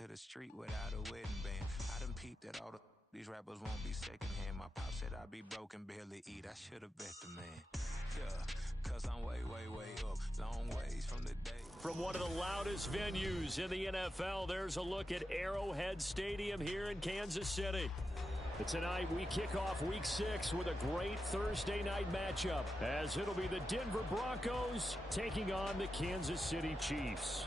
to the street without a wedding band. I done peeped at all these rappers won't be secondhand. My pop said I'd be broken, barely eat. I should've bet the man. Yeah, cause I'm way, way, way up. Long ways from the day. From one of the loudest venues in the NFL, there's a look at Arrowhead Stadium here in Kansas City. Tonight, we kick off Week 6 with a great Thursday night matchup, as it'll be the Denver Broncos taking on the Kansas City Chiefs.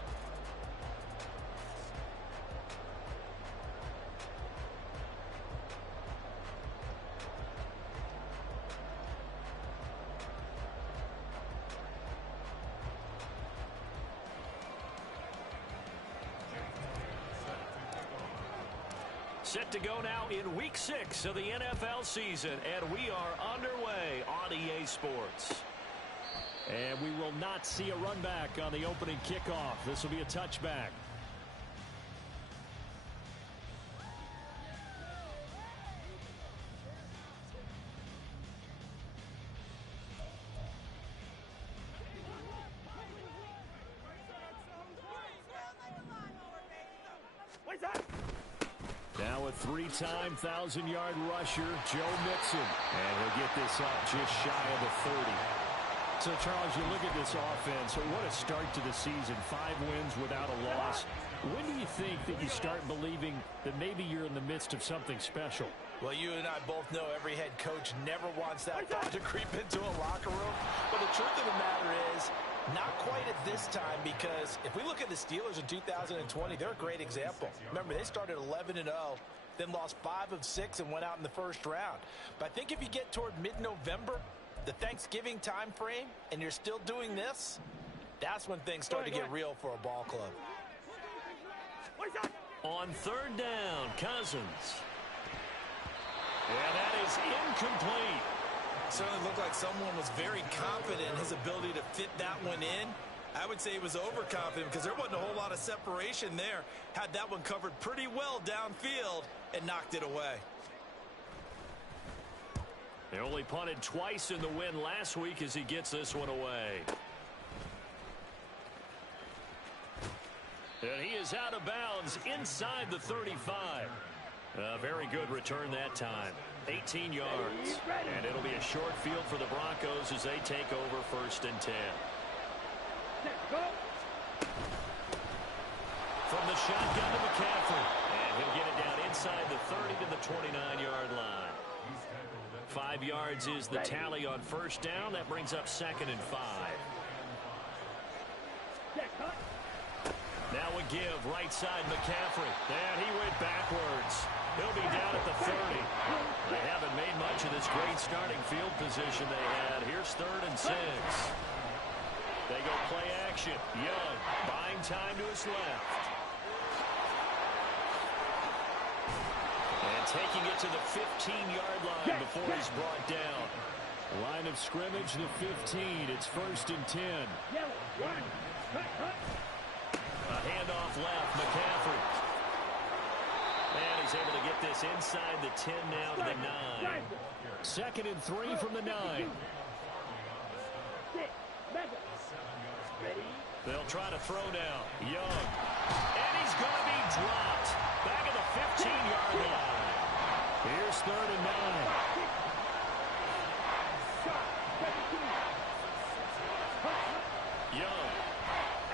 Set to go now in Week 6 of the NFL season, and we are underway on EA Sports. And we will not see a run back on the opening kickoff. This will be a touchback. Now a three-time 1,000-yard rusher, Joe Mixon. And he'll get this up just shy of the 30. So, Charles, you look at this offense, what a start to the season. 5 wins without a loss. When do you think that you start believing that maybe you're in the midst of something special? Well, you and I both know every head coach never wants that thought to creep into a locker room. But the truth of the matter is, not quite at this time, because if we look at the Steelers in 2020, they're a great example. Remember, they started 11-0, then lost 5 of 6 and went out in the first round. But I think if you get toward mid-November, the Thanksgiving time frame, and you're still doing this, that's when things start to get real for a ball club. On third down, Cousins. And that is incomplete. Certainly looked like someone was very confident in his ability to fit that one in. I would say he was overconfident because there wasn't a whole lot of separation there. Had that one covered pretty well downfield and knocked it away. They only punted twice in the win last week as he gets this one away. And he is out of bounds inside the 35. A very good return that time. 18 yards. And it'll be a short field for the Broncos as they take over 1st and 10. From the shotgun to McCaffrey. And he'll get it down inside the 30 to the 29-yard line. 5 yards is the tally on 1st down. That brings up 2nd and 5. Now a give, right side McCaffrey. And he went backwards. He'll be down at the 30. They haven't made much of this great starting field position they had. Here's 3rd and 6. They go play action. Young buying time to his left. And taking it to the 15-yard line before he's brought down. Line of scrimmage, the 15. It's 1st and 10. A handoff left, McCaffrey. And he's able to get this inside the 10 now to the 9. 2nd and 3 from the 9. They'll try to throw now. Young. And he's going to be dropped. Back at the 15-yard line. Here's 3rd and 9. Young.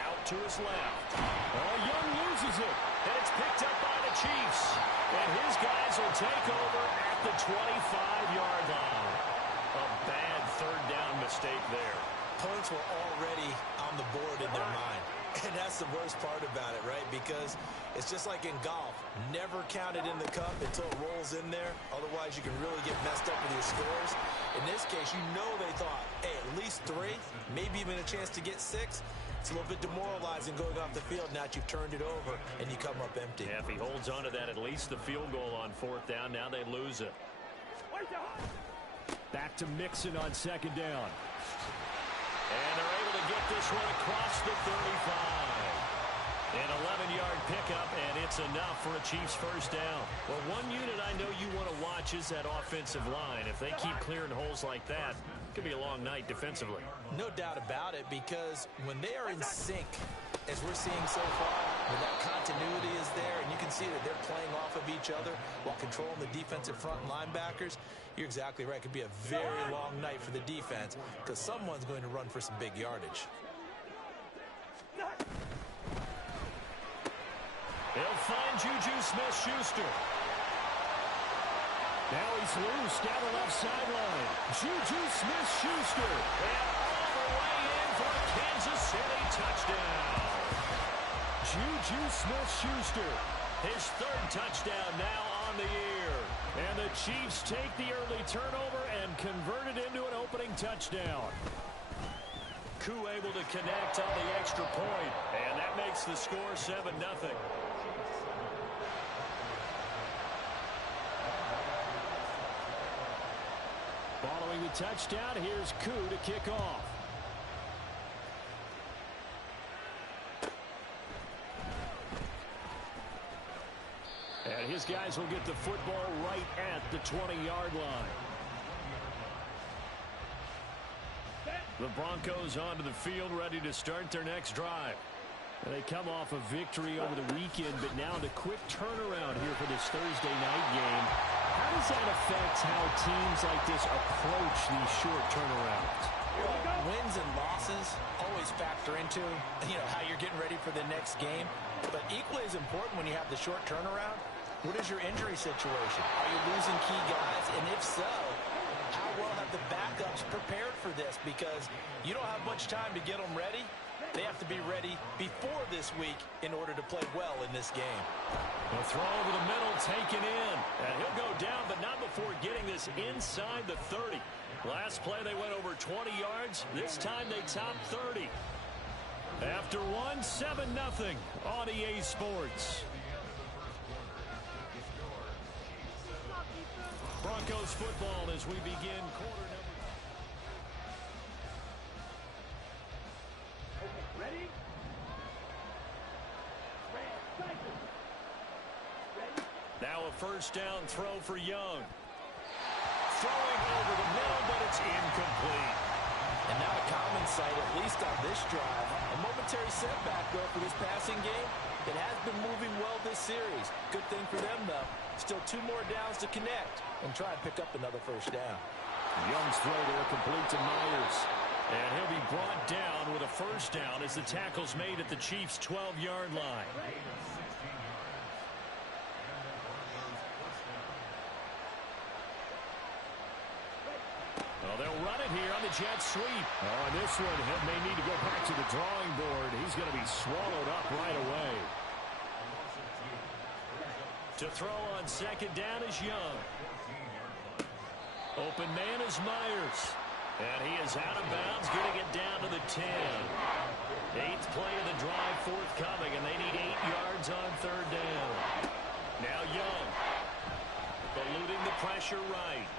Out to his left. Oh, Young loses it. And it's picked up by the Chiefs. And his guys will take over at the 25-yard line. A bad 3rd down mistake there. Points were already on the board in their mind. And that's the worst part about it, right? Because it's just like in golf. Never count it in the cup until it rolls in there. Otherwise, you can really get messed up with your scores. In this case, you know they thought, hey, at least 3, maybe even a chance to get 6. It's a little bit demoralizing going off the field now that you've turned it over and you come up empty. Yeah, if he holds on to that, at least the field goal on 4th down. Now they lose it. Back to Mixon on 2nd down. And they're able to get this one across the 35. An 11-yard pickup, and it's enough for a Chiefs 1st down. Well, one unit I know you want to watch is that offensive line. If they keep clearing holes like that, it could be a long night defensively. No doubt about it, because when they are in sync, as we're seeing so far, when that continuity is there, and you see that they're playing off of each other while controlling the defensive front linebackers, you're exactly right. It could be a very long night for the defense because someone's going to run for some big yardage. He'll find Juju Smith-Schuster. Now he's loose down the left sideline. Juju Smith-Schuster. And all the way in for a Kansas City touchdown. Juju Smith-Schuster. His third touchdown now on the year. And the Chiefs take the early turnover and convert it into an opening touchdown. Koo able to connect on the extra point. And that makes the score 7-0. Following the touchdown, here's Koo to kick off. And his guys will get the football right at the 20-yard line. The Broncos onto the field, ready to start their next drive. And they come off a victory over the weekend, but now the quick turnaround here for this Thursday night game. How does that affect how teams like this approach these short turnarounds? Well, wins and losses always factor into, how you're getting ready for the next game. But equally as important when you have the short turnaround, what is your injury situation? Are you losing key guys? And if so, how well have the backups prepared for this? Because you don't have much time to get them ready. They have to be ready before this week in order to play well in this game. A throw over the middle taken in. And he'll go down, but not before getting this inside the 30. Last play, they went over 20 yards. This time, they topped 30. After one, 7-0 on EA Sports. Broncos football as we begin quarter number. Ready? Now a first down throw for Young. Throwing over the middle, but it's incomplete. And now a common sight, at least on this drive. A momentary setback, though, for this passing game. It has been moving well this series. Good thing for them, though. Still 2 more downs to connect and try and pick up another first down. Young's throw there complete to Myers. And he'll be brought down with a first down as the tackle's made at the Chiefs' 12-yard line. Well, they'll run it here on the jet sweep. Oh, and this one, he may need to go back to the drawing board. He's going to be swallowed up right away. To throw on second down is Young. Open man is Myers. And he is out of bounds, getting it down to the 10. 8th play of the drive forthcoming, and they need 8 yards on third down. Now Young, eluding the pressure right.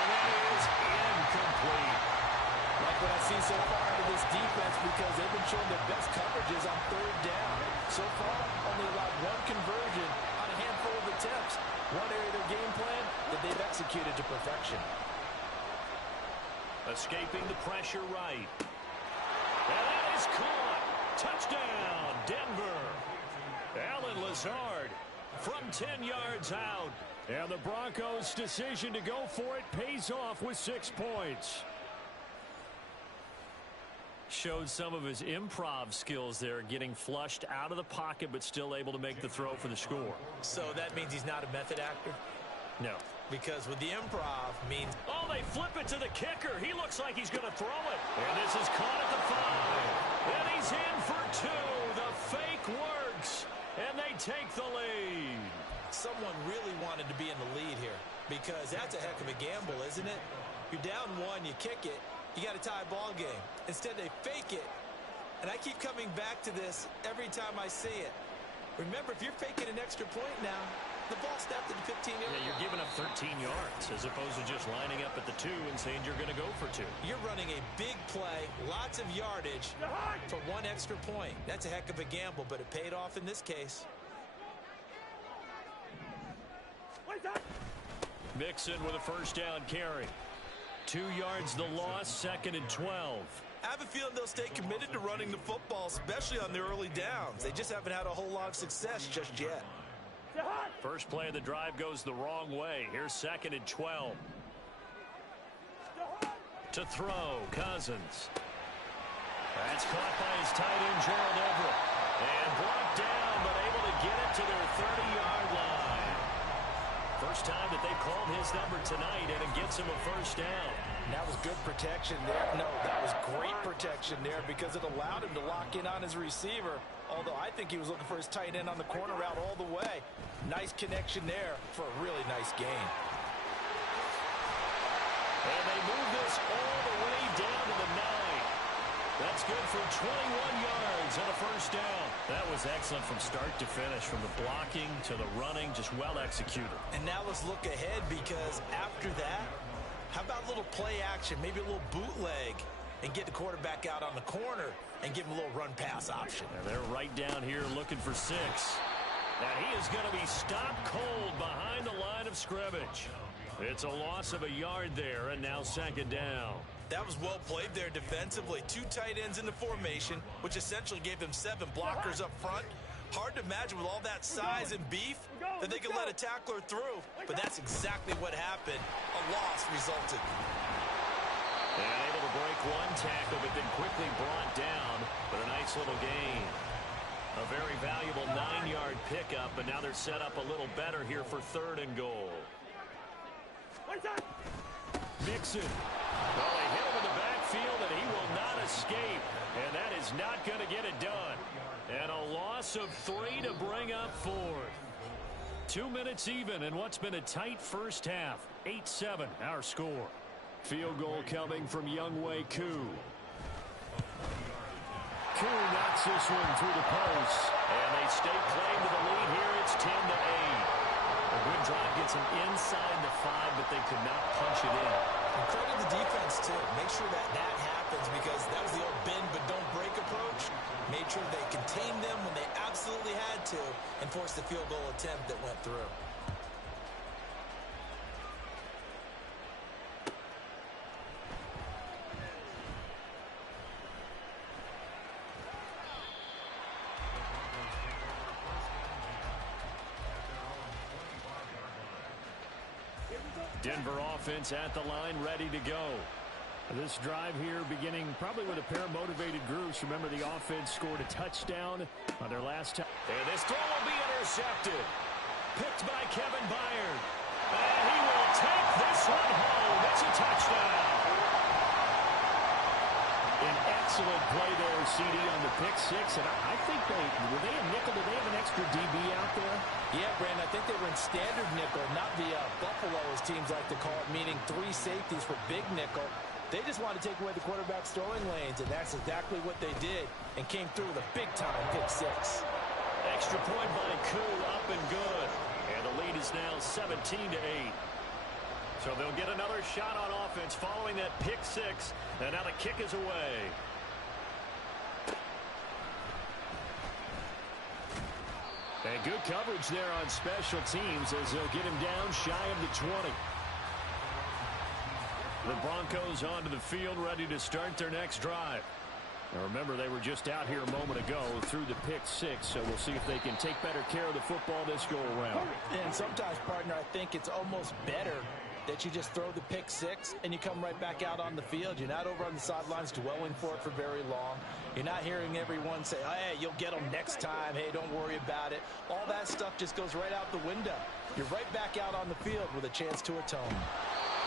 And that is incomplete. Like what I've seen so far out of this defense, because they've been showing their best coverages on third down. So far, only allowed 1 conversion on a handful of attempts. One area of their game plan that they've executed to perfection. Escaping the pressure right. And that is caught. Touchdown, Denver. Alan Lazard from 10 yards out. And the Broncos' decision to go for it pays off with 6 points. Showed some of his improv skills there, getting flushed out of the pocket but still able to make the throw for the score. So that means he's not a method actor? No. Because with the improv means... Oh, they flip it to the kicker. He looks like he's going to throw it. And this is caught at the 5. And he's in for 2. The fake works. And they take the lead. Someone really wanted to be in the lead here, because that's a heck of a gamble, isn't it? You're down 1, you kick it, you got a tie ball game. Instead, they fake it. And I keep coming back to this every time I see it. Remember, if you're faking an extra point now, the ball snapped at the 15-yard line. Yeah, you're giving up 13 yards as opposed to just lining up at the 2 and saying you're going to go for 2. You're running a big play, lots of yardage for 1 extra point. That's a heck of a gamble, but it paid off in this case. Mixon with a first down carry. 2 yards the loss, 2nd and 12. I have a feeling they'll stay committed to running the football, especially on the early downs. They just haven't had a whole lot of success just yet. First play of the drive goes the wrong way. Here's 2nd and 12. To throw, Cousins. That's caught by his tight end, Gerald Everett. And brought down, but able to get it to their 30-yard line. First time that they've called his number tonight, and it gets him a first down. That was good protection there. No, that was great protection there because it allowed him to lock in on his receiver, although I think he was looking for his tight end on the corner route all the way. Nice connection there for a really nice gain. And they move this all the way down to the 9. That's good for 21 yards and a first down. That was excellent from start to finish, from the blocking to the running, just well executed. And now let's look ahead because after that, how about a little play action, maybe a little bootleg, and get the quarterback out on the corner and give him a little run-pass option. And they're right down here looking for 6. Now he is going to be stopped cold behind the line of scrimmage. It's a loss of a yard there, and now 2nd down. That was well played there defensively. 2 tight ends in the formation, which essentially gave them 7 blockers up front. Hard to imagine with all that size and beef that they could let a tackler through, but that's exactly what happened. A loss resulted. And able to break one tackle, but then quickly brought down with a nice little gain. A very valuable 9-yard pickup, but now they're set up a little better here for 3rd and goal. Mixon. Well, they hit him in the backfield, and he will not escape. And that is not going to get it done. And a loss of 3 to bring up 4th. 2 minutes even in what's been a tight first half. 8-7, our score. Field goal coming from Younghoe Koo. Koo knocks this one through the post. And they stay playing to the lead here. It's 10-8. A good drive gets them inside the 5, but they could not punch it in. And credit the defense, too. Make sure that happens because that was the old bend but don't break approach. Made sure they contained them when they absolutely had to and forced the field goal attempt that went through. Denver offense at the line, ready to go. This drive here beginning probably with a pair of motivated groups. Remember, the offense scored a touchdown on their last time. And this throw will be intercepted. Picked by Kevin Byard. And he will take this one home. It's a touchdown. An excellent play there, CD, on the pick 6. And I think were they a nickel? Did they have an extra DB out there? Yeah, Brandon, I think they were in standard nickel, not the Buffalo, as teams like to call it, meaning 3 safeties for big nickel. They just wanted to take away the quarterback's throwing lanes, and that's exactly what they did, and came through with a big-time pick 6. Extra point by Koo, up and good. And the lead is now 17-8. So they'll get another shot on offense following that pick 6, and now the kick is away. And good coverage there on special teams as they'll get him down shy of the 20. The Broncos onto the field, ready to start their next drive. Now remember, they were just out here a moment ago through the pick 6, so we'll see if they can take better care of the football this go-around. And sometimes, partner, I think it's almost better that you just throw the pick 6 and you come right back out on the field. You're not over on the sidelines dwelling for it for very long. You're not hearing everyone say, oh, hey, you'll get them next time. Hey, don't worry about it. All that stuff just goes right out the window. You're right back out on the field with a chance to atone.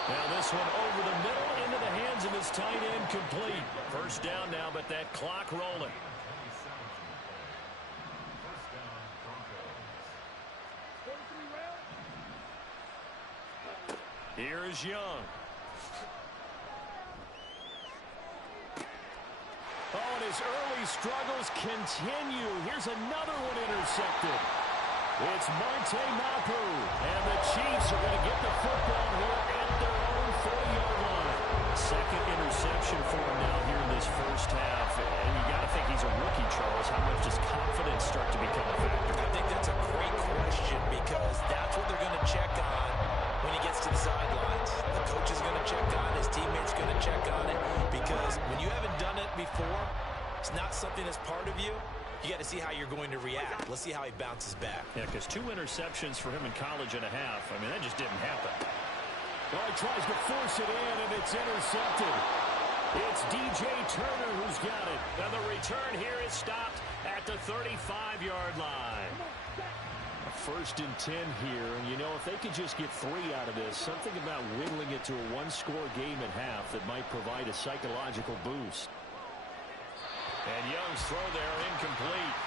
Now this one over the middle into the hands of his tight end, complete. First down now, but that clock rolling. Here is Young. Oh, and his early struggles continue. Here's another one intercepted. It's Marte Mapu, and the Chiefs are going to get the football here at their own 40-yard line. Second interception for him now here in this first half. And you got to think he's a rookie, Charles. How much does confidence start to become a factor? I think that's a great question because that's what they're going to check on when he gets to the sidelines. The coach is going to check on it. His teammates going to check on it because when you haven't done it see how he bounces back. Yeah, because 2 interceptions for him in college and a half. I mean, that just didn't happen. Well, he tries to force it in, and it's intercepted. It's DJ Turner who's got it. And the return here is stopped at the 35-yard line. A 1st and 10 here. And, you know, if they could just get 3 out of this, something about whittling it to a 1-score game at half that might provide a psychological boost. And Young's throw there incomplete.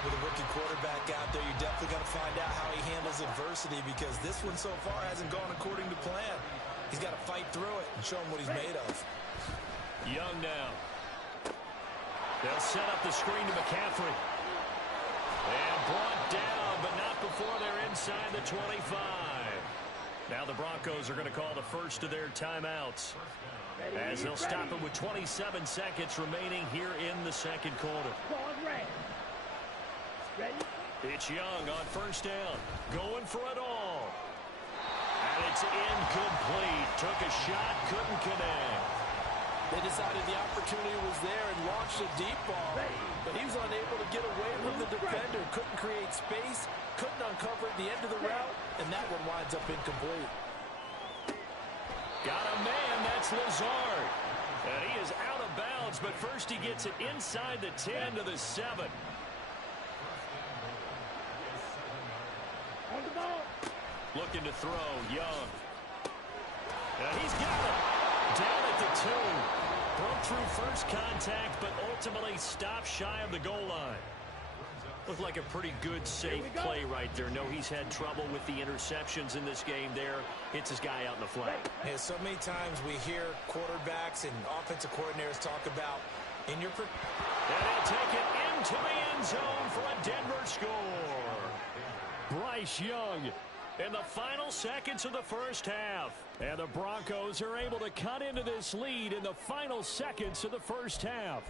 With a rookie quarterback out there, you're definitely going to find out how he handles adversity, because this one so far hasn't gone according to plan. He's got to fight through it and show him what he's made of. Young now. They'll set up the screen to McCaffrey. And brought down, but not before they're inside the 25. Now the Broncos are going to call the first of their timeouts, as they'll stop it with 27 seconds remaining here in the second quarter. It's Young on 1st down, going for it all. And it's incomplete. Took a shot, couldn't connect. They decided the opportunity was there and launched a deep ball, but he was unable to get away from the defender. Couldn't create space, couldn't uncover the end of the route, and that one winds up incomplete. Got a man, that's Lazard. And he is out of bounds, but first he gets it inside the 10 to the 7. Looking to throw, Young. And he's got it. Down at the 2. Broke through first contact, but ultimately stopped shy of the goal line. Looked like a pretty good, safe play right there. No, he's had trouble with the interceptions in this game there. Hits his guy out in the flat. Yeah, so many times we hear quarterbacks and offensive coordinators talk about in your... And he'll take it into the end zone for a Denver score. Bryce Young in the final seconds of the first half. And the Broncos are able to cut into this lead in the final seconds of the first half.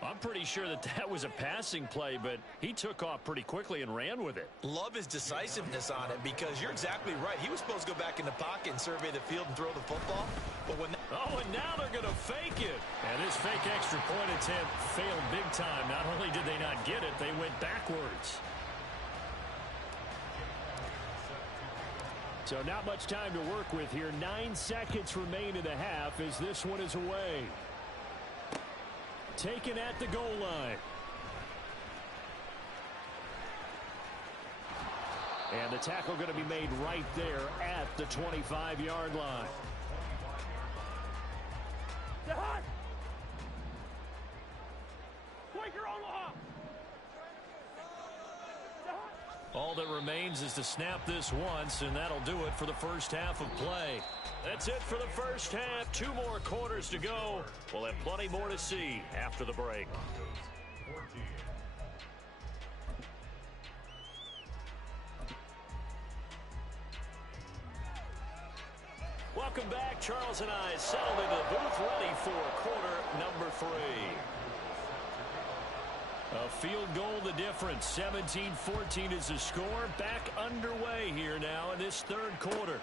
I'm pretty sure that was a passing play, but he took off pretty quickly and ran with it. Love his decisiveness on it, because you're exactly right. He was supposed to go back in the pocket and survey the field and throw the football. But when oh, and now they're going to fake it. And this fake extra point attempt failed big time. Not only did they not get it, they went backwards. So not much time to work with here. 9 seconds remain in the half as this one is away. Taken at the goal line. And the tackle going to be made right there at the 25-yard line. All that remains is to snap this once, and that'll do it for the first half of play. That's it for the first half. 2 more quarters to go. We'll have plenty more to see after the break. Welcome back. Charles and I settled into the booth, ready for quarter number 3. A field goal the difference. 17-14 is the score. Back underway here now in this third quarter.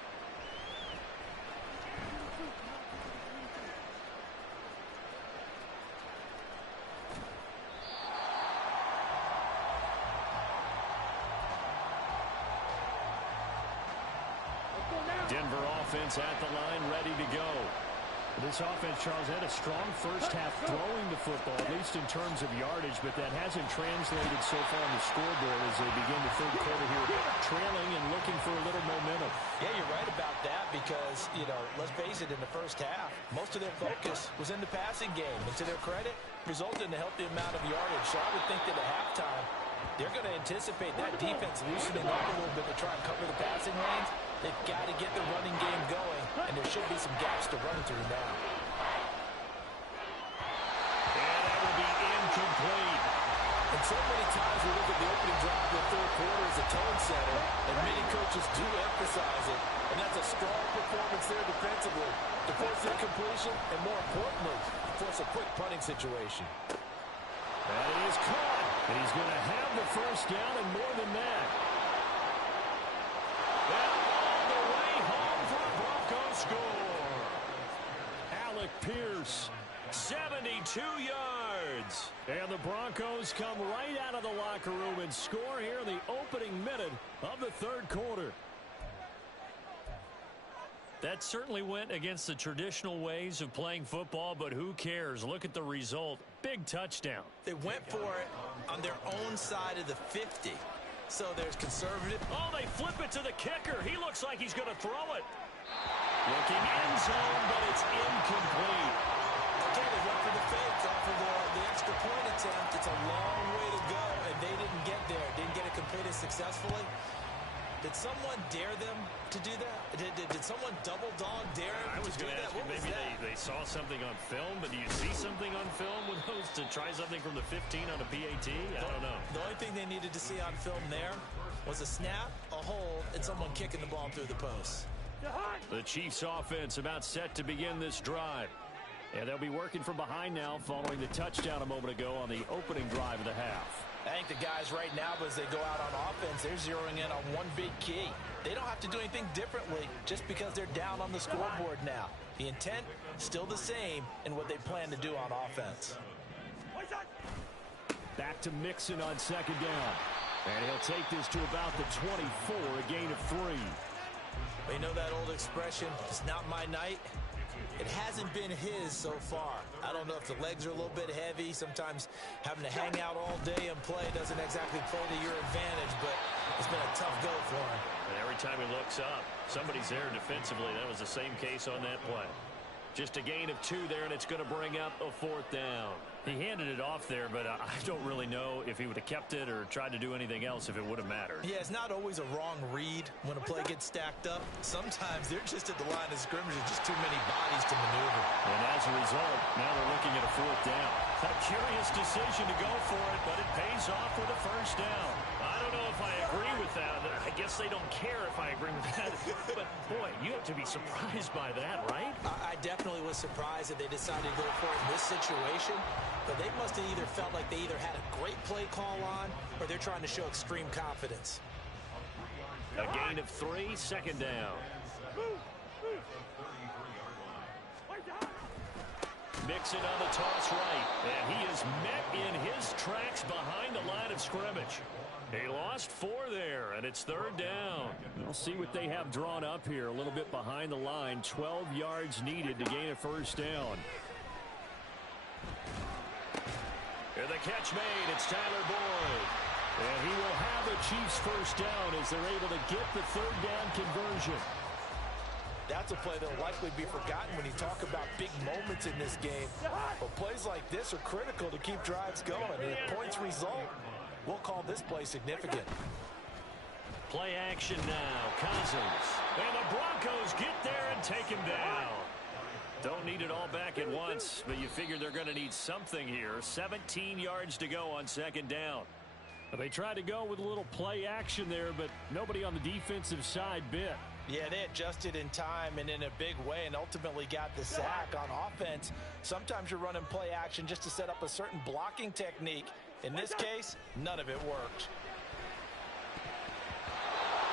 Denver offense at the line, ready to go. This offense, Charles, had a strong first half throwing the football, at least in terms of yardage, but that hasn't translated so far on the scoreboard as they begin the third quarter here, trailing and looking for a little momentum. Yeah, you're right about that because, you know, let's face it, in the first half, most of their focus was in the passing game. And to their credit, resulted in a healthy amount of yardage. So I would think that at halftime, they're going to anticipate that defense loosening up a little bit to try and cover the passing lanes. They've got to get the running game going, and there should be some gaps to run through now. And that will be incomplete. And so many times we look at the opening drive of the third quarter as a tone setter, and many coaches do emphasize it. And that's a strong performance there defensively to force incompletion, and more importantly, force a quick punting situation. That is caught, and he's going to have the first down and more than that. And all the way home for a Broncos score. Alec Pierce, 72 yards. yards. And the Broncos come right out of the locker room and score here in the opening minute of the third quarter. That certainly went against the traditional ways of playing football, but who cares? Look at the result. Big touchdown. They went for it on their own side of the 50. So there's conservative. Oh, they flip it to the kicker. He looks like he's going to throw it. Looking end zone, but it's incomplete. Okay, they went for the fake off of the extra point attempt. It's a long way to go, and they didn't get there. Didn't get it completed successfully. Did someone dare them to do that? Did someone double dog dare them I was to do going to that? ask you, maybe they saw something on film, but do you see something on film with those to try something from the 15 on a PAT? I don't know. The only thing they needed to see on film there was a snap, a hold, and someone kicking the ball through the post. The Chiefs offense about set to begin this drive. And they'll be working from behind now following the touchdown a moment ago on the opening drive of the half. I think the guys right now, as they go out on offense, they're zeroing in on one big key. They don't have to do anything differently just because they're down on the scoreboard now. The intent, still the same in what they plan to do on offense. Back to Mixon on second down. And he'll take this to about the 24, a gain of 3. But you know that old expression, it's not my night? It hasn't been his so far. I don't know if the legs are a little bit heavy. Sometimes having to hang out all day and play doesn't exactly play to your advantage, but it's been a tough go for him. And every time he looks up, somebody's there defensively. That was the same case on that play. Just a gain of 2 there, and it's going to bring up a 4th down. He handed it off there, but I don't really know if he would have kept it or tried to do anything else if it would have mattered. Yeah, it's not always a wrong read when a play gets stacked up. Sometimes they're just at the line of scrimmage with just too many bodies to maneuver. And as a result, now they're looking at a 4th down. A curious decision to go for it, but it pays off with a 1st down. I don't know if I agree with that. I guess they don't care if I agree with that. But, boy, you have to be surprised by that, right? I definitely was surprised that they decided to go for it in this situation. But they must have either felt like they either had a great play call on or they're trying to show extreme confidence. A gain of 3, 2nd down. Mixon on the toss right, and he is met in his tracks behind the line of scrimmage. He lost 4 there, and it's 3rd down. We'll see what they have drawn up here, a little bit behind the line. 12 yards needed to gain a 1st down. And the catch made, it's Tyler Boyd. And he will have the Chiefs 1st down as they're able to get the 3rd down conversion. That's a play that will likely be forgotten when you talk about big moments in this game. But plays like this are critical to keep drives going. And if points result, we'll call this play significant. Play action now, Cousins. And the Broncos get there and take him down. Don't need it all back at once, but you figure they're going to need something here. 17 yards to go on 2nd down. They tried to go with a little play action there, but nobody on the defensive side bit. Yeah, they adjusted in time and in a big way and ultimately got the sack on offense. Sometimes you're running play action just to set up a certain blocking technique. In this case, none of it worked.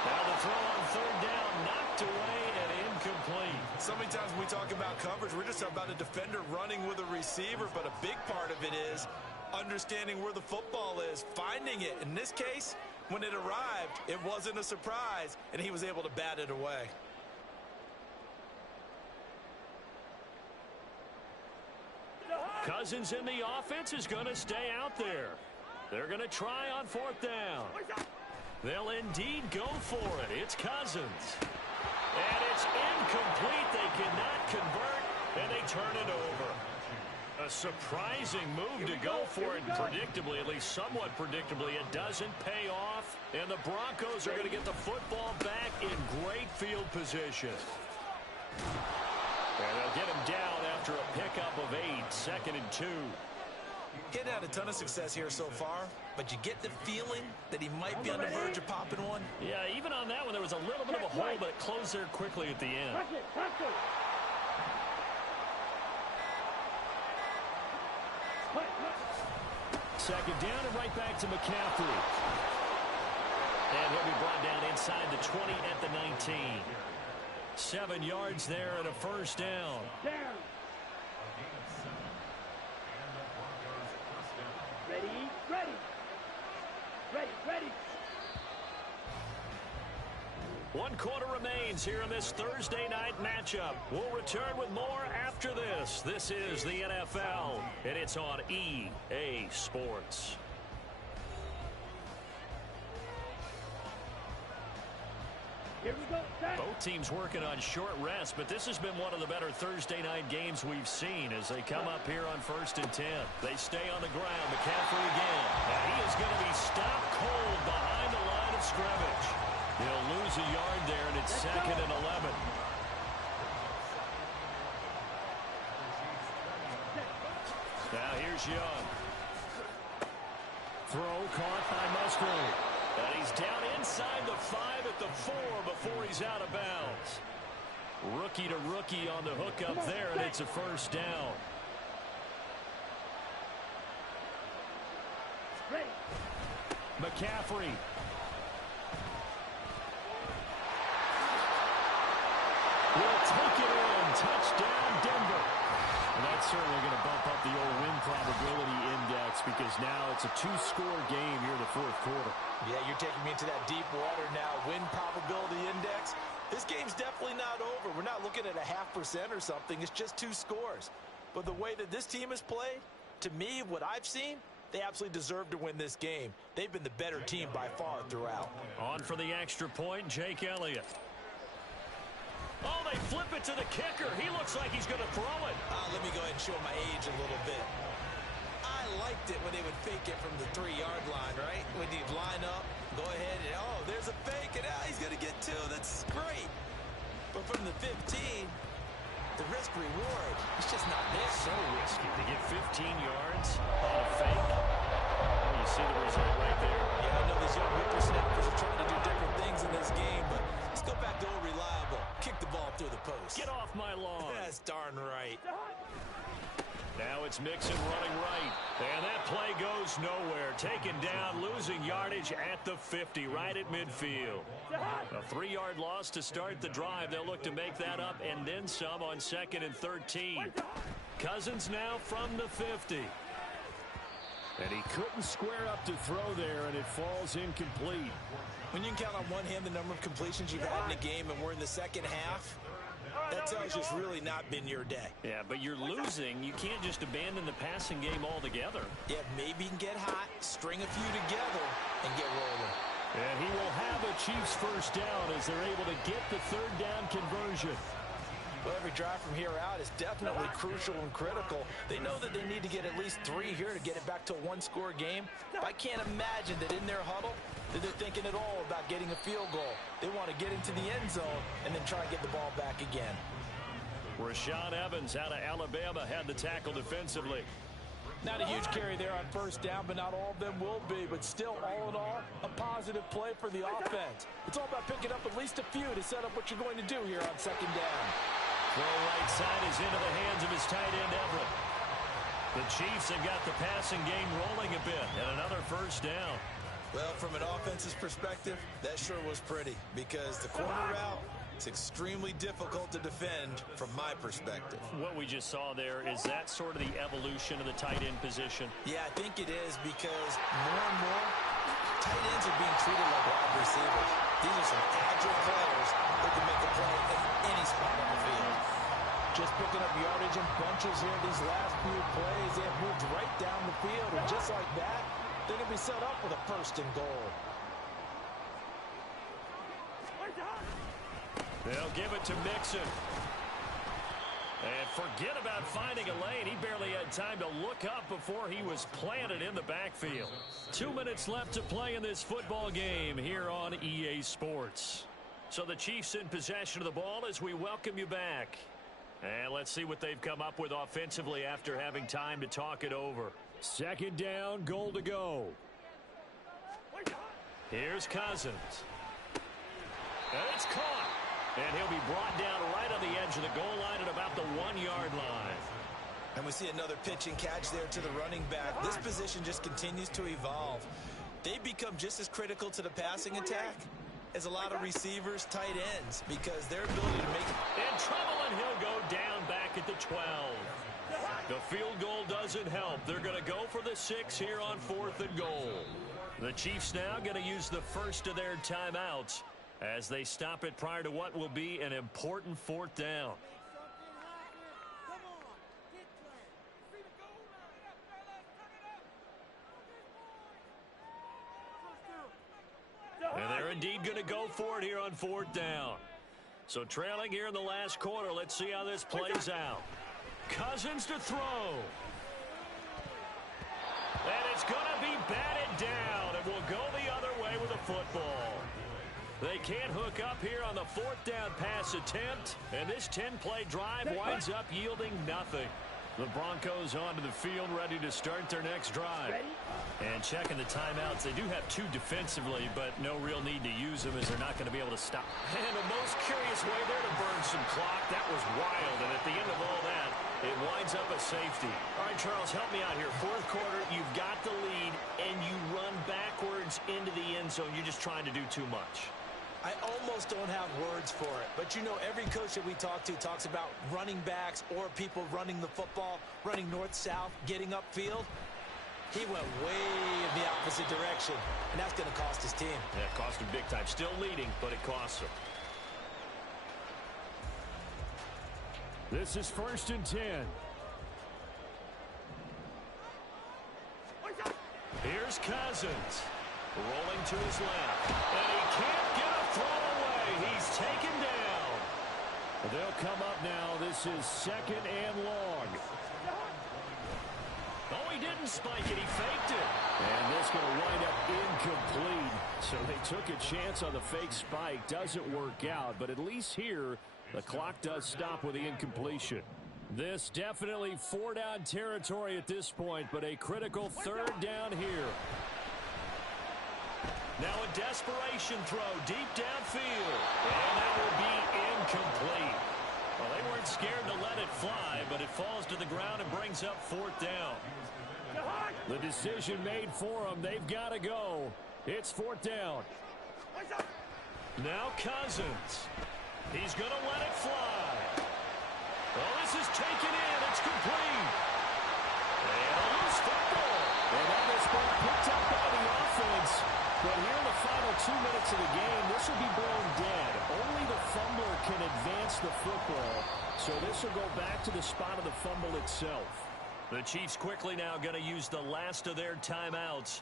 Now the throw on 3rd down, knocked away and incomplete. So many times when we talk about coverage, we're just talking about a defender running with a receiver, but a big part of it is understanding where the football is, finding it. In this case, when it arrived, it wasn't a surprise, and he was able to bat it away. Cousins in the offense is going to stay out there. They're going to try on 4th down. They'll indeed go for it. It's Cousins. And it's incomplete. They cannot convert, and they turn it over. A surprising move to go for it predictably, at least somewhat predictably. It doesn't pay off, and the Broncos are going to get the football back in great field position. And they'll get him down after a pickup of 8, 2nd and 2. He hadn't had a ton of success here so far, but you get the feeling that he might be on the verge of popping one. Yeah, even on that one, there was a little bit of a hole, but it closed there quickly at the end. Second down and right back to McCaffrey. And he'll be brought down inside the 20 at the 19. 7 yards there and a 1st down. One quarter remains here in this Thursday night matchup. We'll return with more after this. This is the NFL, and it's on EA Sports. Here we go. Both teams working on short rest, but this has been one of the better Thursday night games we've seen as they come up here on 1st and 10. They stay on the ground. McCaffrey again. And he is going to be stopped cold behind the line of scrimmage. He'll lose a yard there, and it's 2nd and 11. Now here's Young. Throw caught by Musgrave. And he's down inside the 5 at the 4 before he's out of bounds. Rookie to rookie on the hook up there, and it's a first down. McCaffrey. Will take it in. Touchdown, Denver. And that's certainly going to bump up the old win probability index because now it's a 2-score game here in the 4th quarter. Yeah, you're taking me into that deep water now. Win probability index. This game's definitely not over. We're not looking at a 0.5% or something. It's just 2 scores. But the way that this team has played, to me, what I've seen, they absolutely deserve to win this game. They've been the better team by far throughout. On for the extra point, Jake Elliott. Oh, they flip it to the kicker. He looks like he's going to throw it. Let me go ahead and show my age a little bit. I liked it when they would fake it from the 3-yard line, right? When you'd line up, go ahead, and oh, there's a fake, and he's going to get 2. That's great. But from the 15, the risk-reward, it's just not there. So risky to get 15 yards on a fake. Oh, you see the result right there. Yeah, I know these young whippersnappers are trying to do different things in this game, but let's go back to old reliable. Kick the ball through the post. Get off my lawn. That's darn right. Now it's Mixon running right. And that play goes nowhere. Taken down, losing yardage at the 50, right at midfield. A 3-yard loss to start the drive. They'll look to make that up and then some on 2nd and 13. Cousins now from the 50. And he couldn't square up to throw there, and it falls incomplete. When you can count on one hand the number of completions you've had in a game and we're in the second half, that tells you it's really not been your day. Yeah, but you're losing. You can't just abandon the passing game altogether. Yeah, maybe you can get hot, string a few together, and get rolling. And he will have a Chiefs first down as they're able to get the 3rd down conversion. Well, every drive from here out is definitely crucial and critical. They know that they need to get at least 3 here to get it back to a 1-score game. But I can't imagine that in their huddle that they're thinking at all about getting a field goal. They want to get into the end zone and then try and get the ball back again. Rashaan Evans out of Alabama had the tackle defensively. Not a huge carry there on first down, but not all of them will be. But still, all in all, a positive play for the offense. It's all about picking up at least a few to set up what you're going to do here on 2nd down. Throw right side is into the hands of his tight end, Everett. The Chiefs have got the passing game rolling a bit, and another first down. Well, from an offense's perspective, that sure was pretty because the corner route, it's extremely difficult to defend from my perspective. What we just saw there, is that sort of the evolution of the tight end position? Yeah, I think it is because more and more tight ends are being treated like wide receivers. These are some agile players that can make a play at any spot on the field. Just picking up yardage in bunches here these last few plays. They have moved right down the field, and just like that, they're going to be set up with a 1st and goal. They'll give it to Mixon. And forget about finding a lane. He barely had time to look up before he was planted in the backfield. 2 minutes left to play in this football game here on EA Sports. So the Chiefs in possession of the ball as we welcome you back. And let's see what they've come up with offensively after having time to talk it over. 2nd down, goal to go. Here's Cousins. And it's caught. And he'll be brought down right on the edge of the goal line at about the 1-yard line. And we see another pitch and catch there to the running back. This position just continues to evolve. They become just as critical to the passing attack as a lot of receivers, tight ends, because their ability to make... In trouble, and he'll go down back at the 12. The field goal doesn't help. They're going to go for the 6 here on 4th and goal. The Chiefs now going to use the first of their timeouts as they stop it prior to what will be an important fourth down. And they're indeed going to go for it here on fourth down. So trailing here in the last quarter, let's see how this plays out. Cousins to throw. And it's going to be batted down, and will go the other way with the football. They can't hook up here on the fourth down pass attempt, and this 10-play drive winds up yielding nothing. The Broncos onto the field, ready to start their next drive. And checking the timeouts, they do have two defensively, but no real need to use them as they're not going to be able to stop. And the most curious way there to burn some clock. That was wild, and at the end of all that, it winds up a safety. All right, Charles, help me out here. Fourth quarter, you've got the lead, and you run backwards into the end zone. You're just trying to do too much. I almost don't have words for it. But, you know, every coach that we talk to talks about running backs or people running the football, running north-south, getting upfield. He went way in the opposite direction, and that's going to cost his team. Yeah, it cost him big time. Still leading, but it costs him. This is 1st and 10. Here's Cousins. Rolling to his left. And he can't get a throw away. He's taken down. They'll come up now. This is 2nd and long. Oh, he didn't spike it. He faked it. And this going to wind up incomplete. So they took a chance on the fake spike. Doesn't work out. But at least here, the clock does stop with the incompletion. This definitely 4-down territory at this point, but a critical 3rd down here. Now a desperation throw deep downfield. And that will be incomplete. Well, they weren't scared to let it fly, but it falls to the ground and brings up 4th down. The decision made for them. They've got to go. It's 4th down. Now Cousins. He's going to let it fly. Well, this is taken in. It's complete. And a loose football. And that has been picked up by the offense. But here in the final 2 minutes of the game, this will be blown dead. Only the fumbler can advance the football. So this will go back to the spot of the fumble itself. The Chiefs quickly now going to use the last of their timeouts,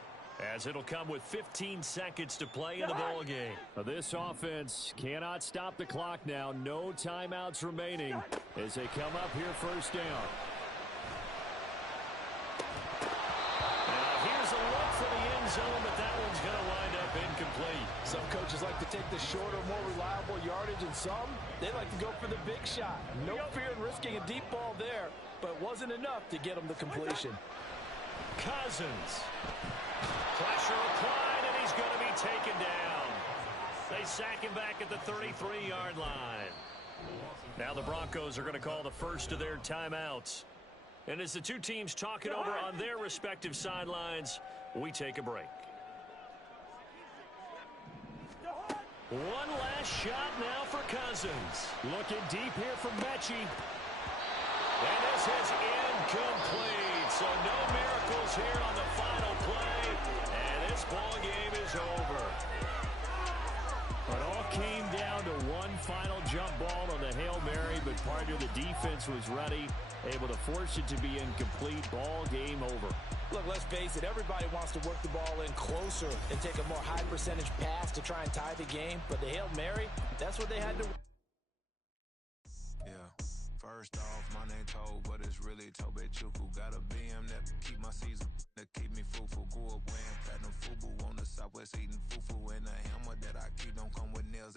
as it'll come with 15 seconds to play in the ball game. This offense cannot stop the clock now. No timeouts remaining as they come up here 1st down. Here's a look for the end zone, but that one's going to wind up incomplete. Some coaches like to take the shorter, more reliable yardage, and some, they like to go for the big shot. No fear in risking a deep ball there, but it wasn't enough to get him the completion. Cousins. Pressure applied, and he's going to be taken down. They sack him back at the 33-yard line. Now the Broncos are going to call the first of their timeouts. And as the two teams talk it over on their respective sidelines, we take a break. One last shot now for Cousins. Looking deep here from Mechie. And this is incomplete. So no miracles here on the final play. And this ball game is over. It all came down to one final jump ball on the Hail Mary, but part of the defense was ready, able to force it to be incomplete. Ball game over. Look, let's face it, everybody wants to work the ball in closer and take a more high percentage pass to try and tie the game. But the Hail Mary, that's what they had to. Yeah, first off, my name Toad, but it's really Tobe Chuku. Got a BM that keep my season, that keep me fruitful. Grew up wearing platinum FUBU on the Southwest, eating fufu. And a hammer that I keep don't come with nails.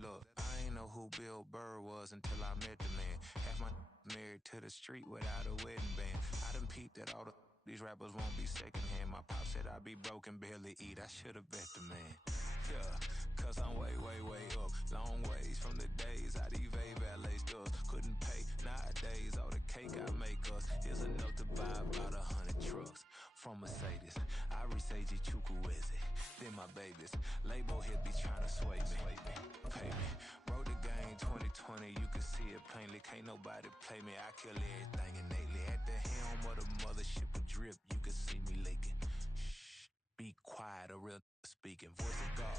Look, I ain't know who Bill Burr was until I met the man. Half my married to the street without a wedding band. I done peeped at all these rappers won't be secondhand. My pop said I'd be broken, barely eat. I should've bet the man. Yeah, cause I'm way up. Long ways from the days I evade valet stores. Couldn't pay nowadays. All the cake I make us is enough to buy about 100 trucks. From Mercedes, I resage Chukwueze. Then my babies, label here be trying to sway me. Pay me, wrote the game 2020. You can see it plainly. Can't nobody play me. I kill everything innately. At the helm of the mothership, a drip.